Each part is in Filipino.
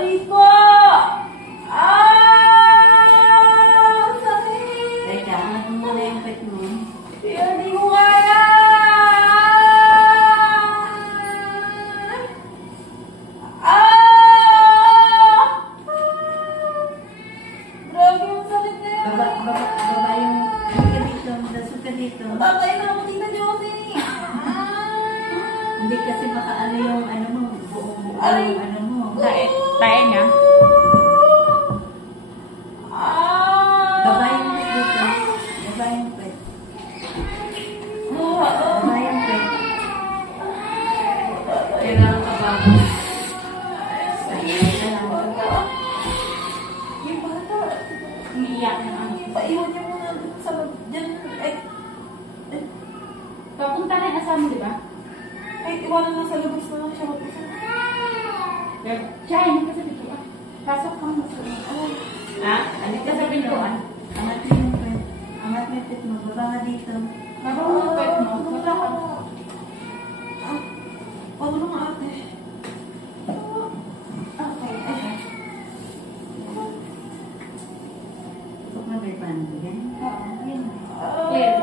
Aray ko! Sakit! Teka, angat mo muna yung pet mo. Hindi ko kaya! Grabe yung sakit na yan! Baba yung suka dito. Suka dito. Tatay na ako, Tita Josie! Hindi kasi baka ano yung ano mo, buong Aray. ano mo. Tae niya. Baba yung pet dito. Baba yung pet. Baba yung pet. Kailangan ka ba? Sayang ka lang. Yung bata, Umiiyak na ano. paiwan niya muna sa dyan. Papunta na yung asawa mo, di ba? Ay, iwanan lang sa labas na lang siya mag-isa. Siya, hindi ka sa bituan. Pasok ka mo sa bituan. Ha? Hindi ka sa bituan. Angat mo yung pet. Angat mo yung pet mo. Baba nga dito. Baba mo yung pet mo. Baba ka. Ano nung ate? Okay. Huwag mo may pando. Yan. Oo, yun. Clear.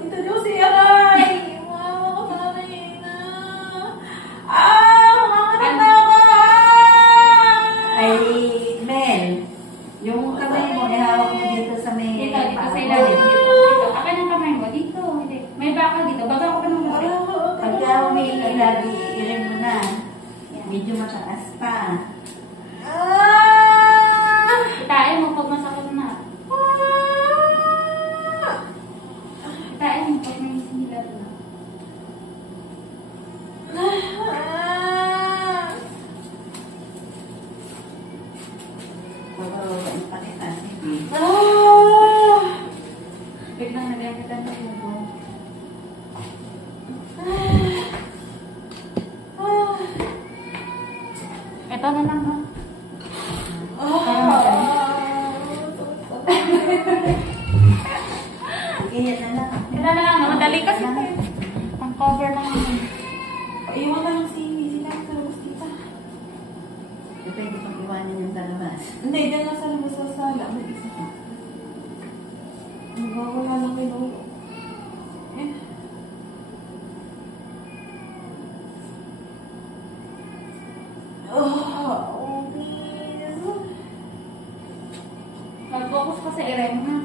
Tita Josie, aray! Mama ko na na. Mama na ako! Ay, Mel. Yung kamay mo, ihawak mo dito sa may... Dito sa ilalim. Dito. Akin ang kamay mo. Dito. Hindi. May bakal dito. Baba ko pa ng kasi. Pagka umiilag, iirin mo na. Medyo mataas pa. Itain mo pag masakit na. Itain mo pag may sinilad na. Pagkaroon ang pakita. Sige. Biglang naglakitan sa ubo. Ito na lang ha. Init na lang. Ito na lang. Madali kasi ito. Pang cover lang naman. Iwan na lang si Zila sa labas, tita. Pwede pang iwanan yung sa labas. Hindi, dyan lang sa labas sa sala. Mag-isa ka. Wala lang kay Lolo. Please. Mag-focus ka sa ere mo ha.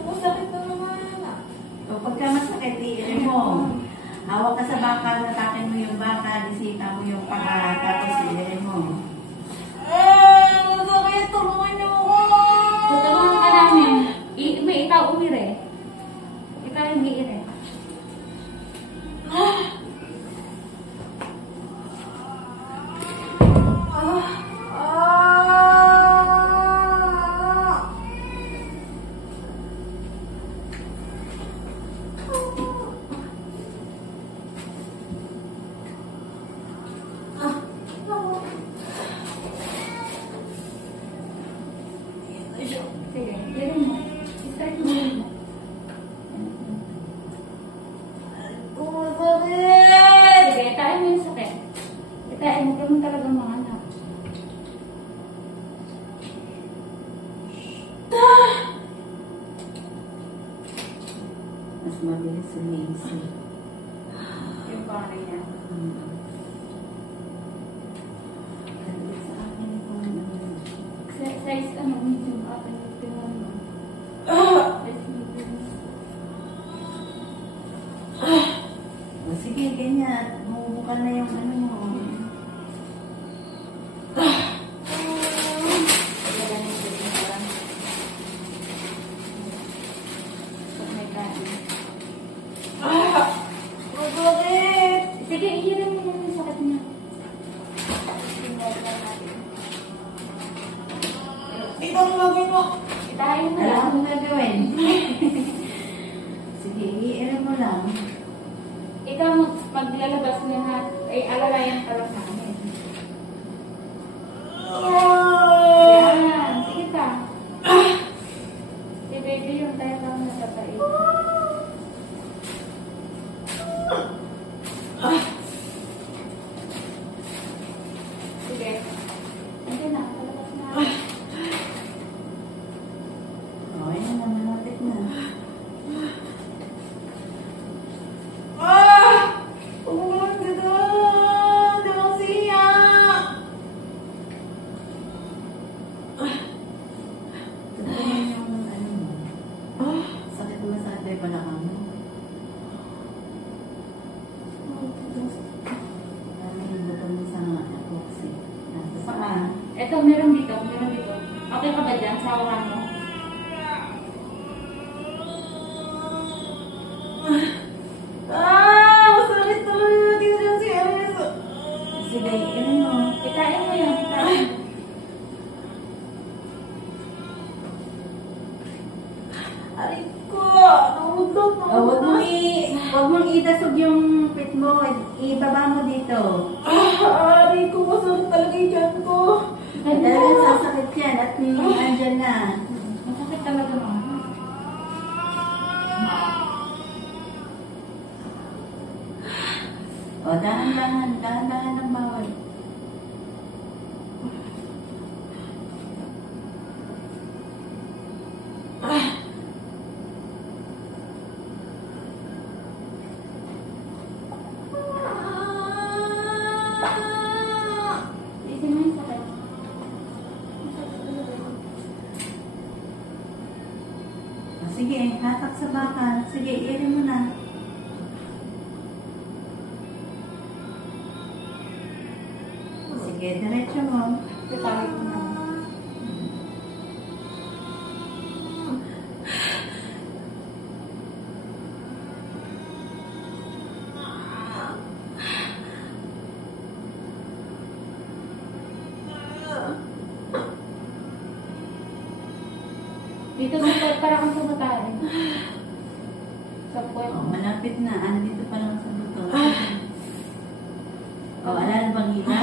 Masakit na naman. So, pagka masakit, iirin mo. Hawak ka sa baka, natakin mo yung baka, disita mo yung paa, tapos iirin mo. Masakit. Tulungan niyo ako. Tutulungan ka namin. May ikaw umire. Ikaw yung iire. Sige, iire mo. Start mo. Masakit. Sige, itain mo yung sakit. Itain mo kung talagang mga anak. Mas mabilis sumiisi. Yung pare niya. Sabi sa akin kung ano. Size ano, medium up and medium mo. Size medium. O sige, ganyan. Mabubukan na yung ano mo. Masakit. Sige, ihirin mo yung sakit niya. Dito ang gagawin mo. Itain mo Alam lang. mo gagawin. Sige, iirin mo lang. Ikaw maglalabas na Ay, alalayan ka lang namin. Yan. Sige ka. Si baby yung tayo lang nasa pain. Sige. Hindi na. Palabas na. O, ayan na, malapit na. Tulungan ka na! Delacia! Totoo yung ano mo. Sakit mo sa atin pala ka mo. Parang yung buto mo sa epoxy. Nasa paa. Eto, meron dito. Meron dito. Okay ka ba dyan? Sa awan mo? Sakit talaga dito dyan si Elis. Sige, ano mo? Ikain mo yan. Ikain mo. Aray ko! Nahulog na. Huwag mong idasog yung pit mo. Ibaba mo dito. Aray ko! Masakit talaga yung tiyan ko. Talagang sasakit yan at andyan na. Masakit talaga mo. O, dahan-dahan ng bawal. Isin mo yung sakit. Masakit talaga. O, sige, hatak sa bakal. Sige, irin mo na. Sige, diretso mo. Ipawit mo na. Dito sa para kang sumatahin. Sa puwet. O, malapit na. Andito pa lang sa buto. O, ala na bang ina?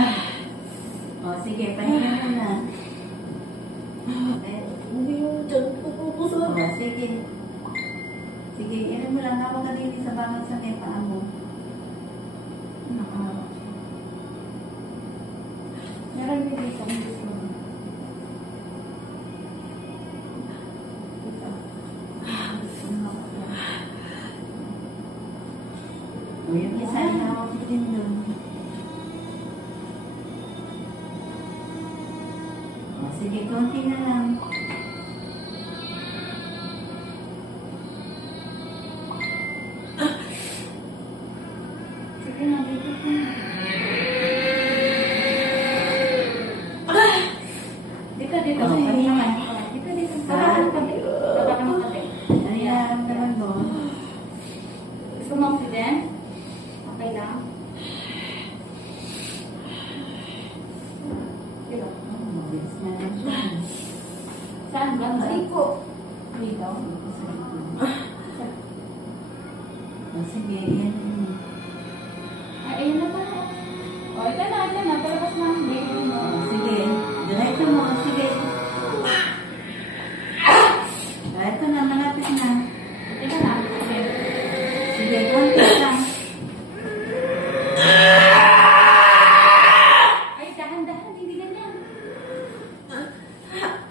O, sige, pahinga mo na. Okay. Hindi yung tiyan ko pupusan. O, sige. Sige, irin mo lang. Hawak ka din sa bakal sa kay paa mo. Nakahawak siya. Meron din dito. Ang gusto mo. Dito. O, yung isa, ihawak mo din doon. O, sige, konti na lang. Sige na, dito ka na. Dito. Oh, pahinga. Dito. Baba ka ng tabi. Baba ka ng tabi. Ano yung naman mo? Gusto mo oxygen? Okay lang. Dito. Mabilis na lang siya. Saan ba? Aray ko! Dito. O, sige, yan. Ay, ayun na pala. O, ito na. Palabas na ang baby mo. O, sige, diretso mo. Sige. Ito na, malapit na. Ito na. Sige, konti lang. Ay, dahan-dahan. Hindi ganyan.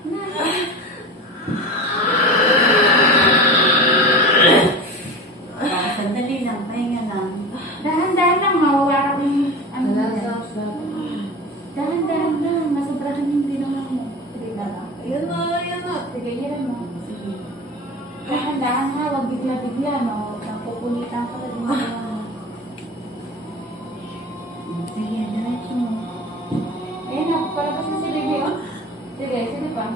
Na. Sandali lang, pahinga lang. Dahan-dahan lang. Mawawara yung ano. Dahan-dahan lang. Masobrahan yung binungan mo. Sige na lang. Ayan na. Sige, yan mo. Sige. Dahan-dahan ha. Huwag bigla-bigla. No? Napupunitan ka pa din mo. Sige, diretso mo. Ayun na. Palabas na si baby. Oh. Sige pa.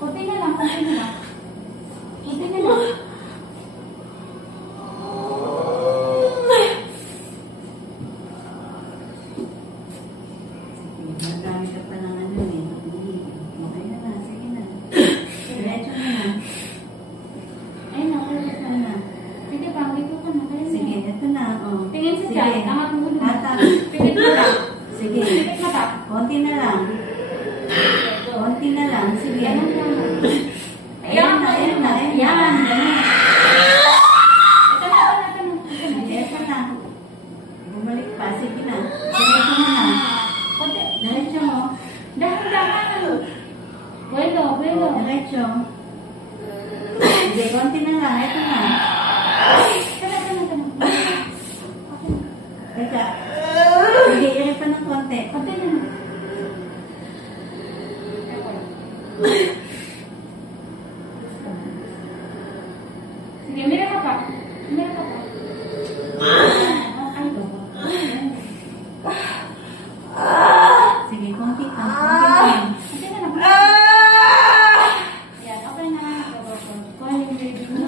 Kunti na lang. Kunti na lang. Sige, madami ka pa ng ano eh. Okay na. Sige na. Diretso mo na. Ayun na. Palabas na. Ano na? Sige pa. Dito ka na. Kaya na. Sige, ito na. O. dyan. Angat mo dun. Ata. Pipit mo lang. Sige. Pipit mo lang. Konti na lang. Konti na lang. Sige. Yan ang lang. Ayan na, ayan na, ayan na. Yan. Ganun. Ito na, ito na. Ito na. Bumalik pa. Sige na. Diretso mo na. Konti. Diretso mo. Dahan-dahan. Buelo, buelo. Diretso. Sige, konti na lang. Ito na. Ito na, ito na, ito na. Teka. Sige, irit pa ng konti. Konti na. Sige, mira ka pa. Mira ka pa. Ay, ito. Sige, konti ka. Konti lang. Konti na lang. Yan, okay na. Kuha yung baby mo.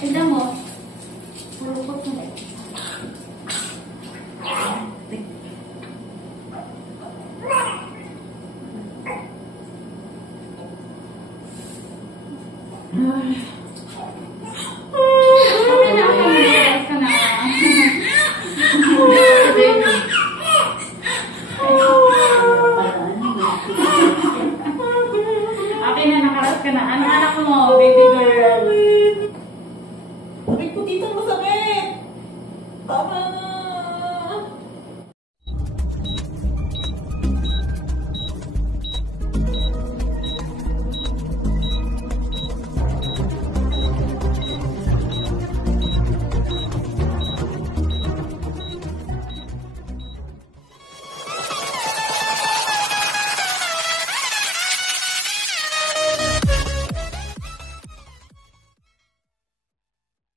Tignan mo. Pulukot mo na. Okay na, okay na. Relax ka na. Baby. Okay na, nakaras ka na. Ano anak mo, baby girl? Sakit ko dito, masakit. Tama na.